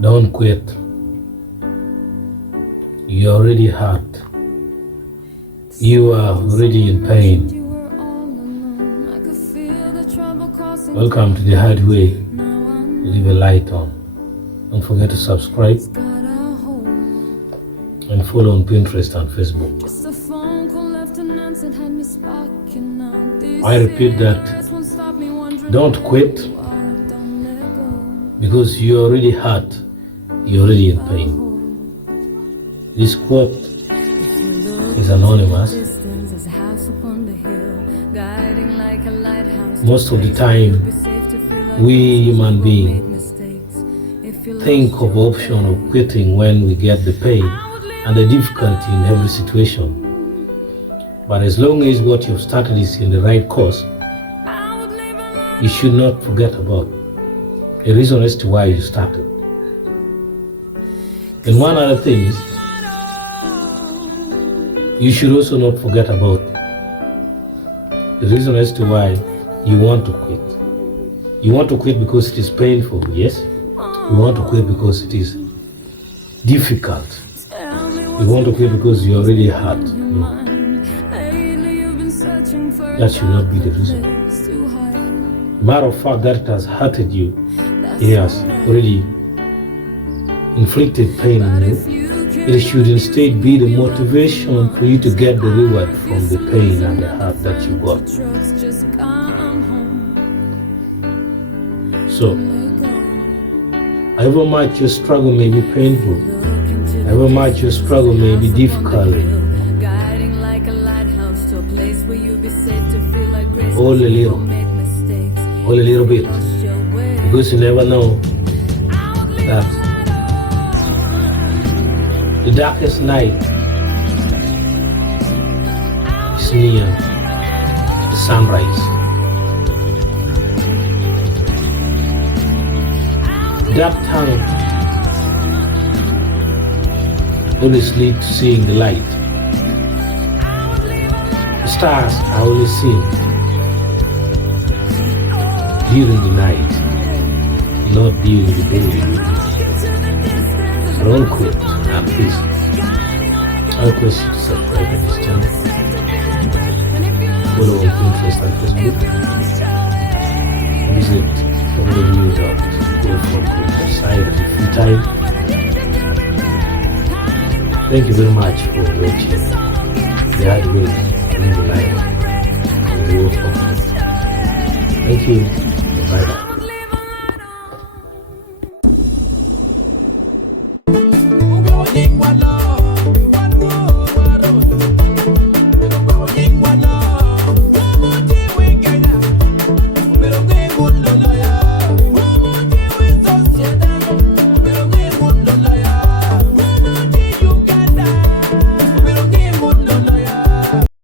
Don't quit. You're already hurt. You are already in pain. Welcome to the hard way. Leave a light on. Don't forget to subscribe and follow on Pinterest and Facebook. I repeat that. Don't quit because you're already hurt. You're already in pain. This quote is anonymous. Most of the time, we human beings think of the option of quitting when we get the pain and the difficulty in every situation. But as long as what you've started is in the right course, you should not forget about the reason as to why you started. And one other thing is, you should also not forget about the reason as to why you want to quit. You want to quit because it is painful, yes? You want to quit because it is difficult. You want to quit because you're already hurt. No. That should not be the reason. Matter of fact, that it has hurted you. It has already inflicted pain on you. It should instead be the motivation for you to get the reward from the pain and the hurt that you got. So, however much your struggle may be painful, however much your struggle may be difficult, all a little bit, because you never know that the darkest night is near the sunrise. Dark tunnel always lead to seeing the light. The stars are always seen during the night, not during the day. Don't quit, and please, I request you to subscribe to this channel, follow on Pinterest and Facebook, visit www.goforgood.site at free time. Thank you very much for watching the hard way in the life of the world. Thank you.